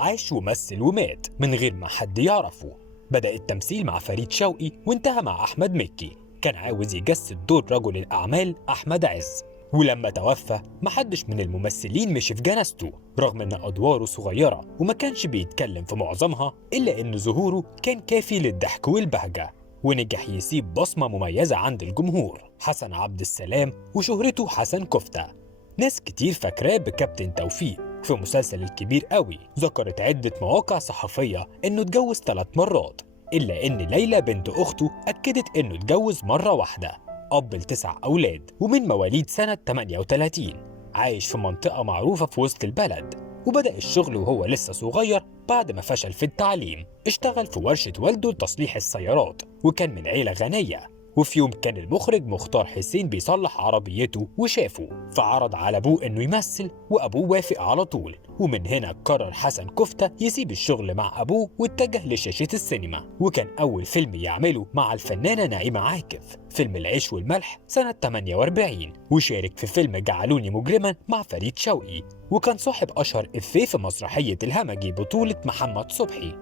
عاش ومثل ومات من غير ما حد يعرفه. بدأ التمثيل مع فريد شوقي وانتهى مع أحمد مكي. كان عاوز يجسد دور رجل الأعمال أحمد عز، ولما توفى محدش من الممثلين مشي في جنازته، رغم ان ادواره صغيرة وما كانش بيتكلم في معظمها، الا ان ظهوره كان كافي للضحك والبهجة، ونجح يسيب بصمة مميزة عند الجمهور. حسن عبد السلام وشهرته حسن كفتة، ناس كتير فاكراه بكابتن توفيق في مسلسل الكبير قوي. ذكرت عدة مواقع صحفية انه اتجوز 3 مرات، الا ان ليلى بنت اخته اكدت انه اتجوز مرة واحدة. أب ل9 أولاد ومن مواليد سنة 38، عايش في منطقة معروفة في وسط البلد، وبدأ الشغل وهو لسه صغير. بعد ما فشل في التعليم اشتغل في ورشة والده لتصليح السيارات، وكان من عيلة غنية. وفي يوم كان المخرج مختار حسين بيصلح عربيته وشافه، فعرض على أبوه إنه يمثل، وأبوه وافق على طول. ومن هنا قرر حسن كفتة يسيب الشغل مع أبوه واتجه لشاشة السينما. وكان أول فيلم يعمله مع الفنانة نعيمة عاكف فيلم العيش والملح سنة 48، وشارك في فيلم جعلوني مجرما مع فريد شوقي، وكان صاحب أشهر إفيه في مسرحية الهمجي بطولة محمد صبحي.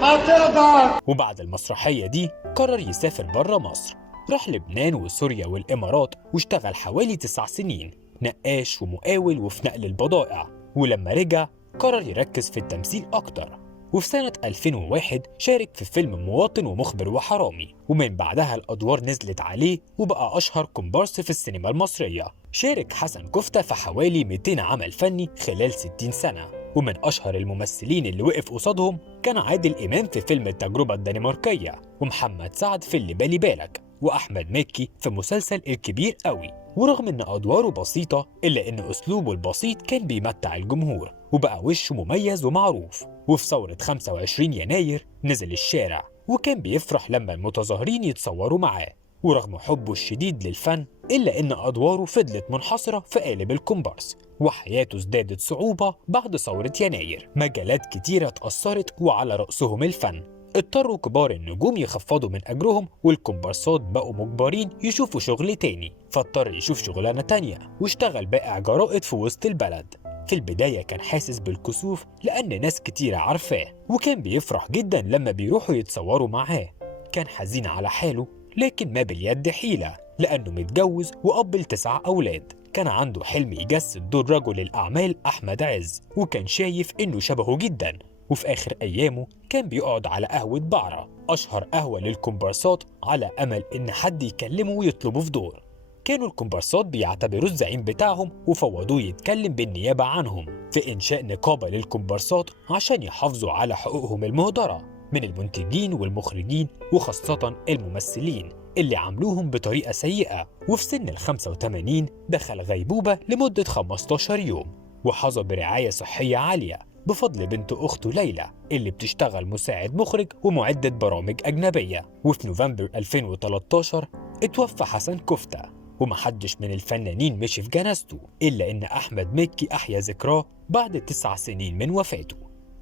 ما ترضى. وبعد المسرحية دي قرر يسافر بره مصر، راح لبنان وسوريا والإمارات، واشتغل حوالي 9 سنين نقاش ومقاول وفي نقل البضائع. ولما رجع قرر يركز في التمثيل أكتر، وفي سنة 2001 شارك في فيلم مواطن ومخبر وحرامي، ومن بعدها الأدوار نزلت عليه وبقى أشهر كومبارس في السينما المصرية. شارك حسن كفتة في حوالي 200 عمل فني خلال 60 سنة، ومن أشهر الممثلين اللي وقف قصادهم كان عادل إمام في فيلم التجربة الدنماركية، ومحمد سعد في اللي بالي بالك، وأحمد مكي في مسلسل الكبير قوي. ورغم إن أدواره بسيطة، إلا إن أسلوبه البسيط كان بيمتع الجمهور، وبقى وشه مميز ومعروف. وفي ثورة 25 يناير نزل الشارع، وكان بيفرح لما المتظاهرين يتصوروا معاه. ورغم حبه الشديد للفن، إلا إن أدواره فضلت منحصرة في قالب الكومبارس، وحياته ازدادت صعوبة بعد ثورة يناير. مجالات كتيرة اتأثرت وعلى رأسهم الفن. اضطروا كبار النجوم يخفضوا من أجرهم، والكومبارسات بقوا مجبرين يشوفوا شغل تاني، فاضطر يشوف شغلانة تانية واشتغل بائع جرائد في وسط البلد. في البداية كان حاسس بالكسوف لأن ناس كتيرة عارفاه، وكان بيفرح جدا لما بيروحوا يتصوروا معاه. كان حزين على حاله، لكن ما باليد حيلة لأنه متجوز وأب ل9 أولاد. كان عنده حلم يجسد دور رجل الأعمال أحمد عز، وكان شايف إنه شبهه جدا. وفي آخر أيامه كان بيقعد على قهوة بعرة، أشهر قهوة للكومبارسات، على أمل إن حد يكلمه ويطلبه في دور. كانوا الكومبارسات بيعتبروا الزعيم بتاعهم وفوضوه يتكلم بالنيابة عنهم في إنشاء نقابة للكومبارسات عشان يحافظوا على حقوقهم المهدرة من المنتجين والمخرجين، وخاصة الممثلين اللي عملوهم بطريقة سيئة. وفي سن 85 دخل غيبوبة لمدة 15 يوم، وحظى برعاية صحية عالية بفضل بنت أخته ليلى اللي بتشتغل مساعد مخرج ومعدة برامج أجنبية. وفي نوفمبر 2013 اتوفى حسن كفتة، ومحدش من الفنانين مشي في جنازته، إلا إن أحمد مكي أحيا ذكراه بعد 9 سنين من وفاته.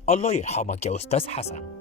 الله يرحمك يا أستاذ حسن.